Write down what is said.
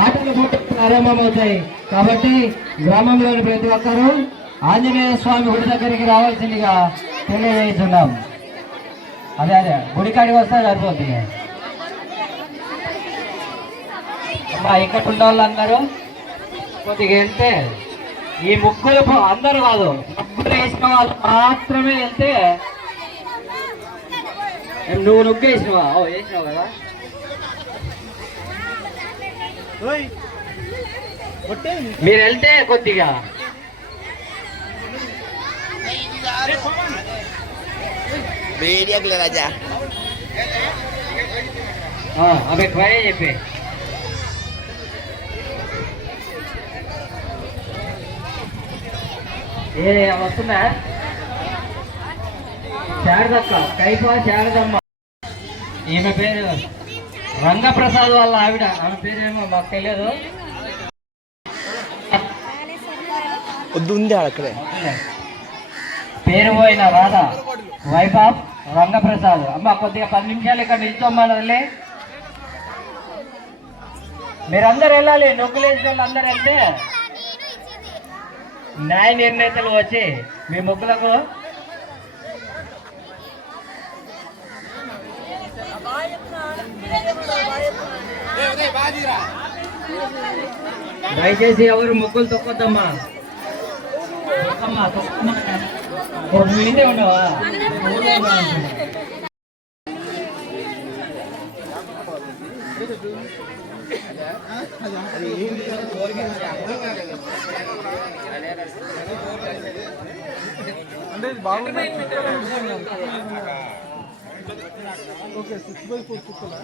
ఆటలు పోటీలు ప్రారంభమవుతాయి. కాబట్టి గ్రామంలోని ప్రతి ఒక్కరూ ఆంజనేయ స్వామి గుడి దగ్గరికి రావాల్సిందిగా తెలియజేస్తున్నాం. అదే గుడికాడికి వస్తే సరిపోతుంది. ఇక్కడ ఉన్న వాళ్ళందరూ కొద్దిగా వెళ్తే ఈ ముగ్గులు అందరూ కాదు, ముగ్గులు వేసిన వాళ్ళు మాత్రమే వెళ్తే. నువ్వు నుగ్గు వేసినవా? వేసినావు కదా. మీరు వెళ్తే కొద్దిగా రాజా అవి ట్రై చెప్పి వస్తుందా? శారదక్క, కైపా శారదమ్మ. ఈమె పేరు రంగప్రసాద్ వాళ్ళ ఆవిడ. ఆమె పేరేమో మాకు తెలియదు. ఉంది అక్కడే పేరు పోయిన రాధా, వైఫ్ ఆఫ్ రంగప్రసాద్. అమ్మ కొద్దిగా 10 నిమిషాలు ఇక్కడ నిల్చోమ్మనండి. మీరందరూ వెళ్ళాలి. నొగ్గులేసిన వాళ్ళు అందరూ వెళ్తే న్యాయ నిర్ణేతలు వచ్చి మీ ముగ్గులకు దయచేసి ఎవరు ముగ్గులు తొక్కొద్దమ్మా. మీదే ఉండవా? అంటే బాగుంది. ఓకే 6x4 కుక్కలా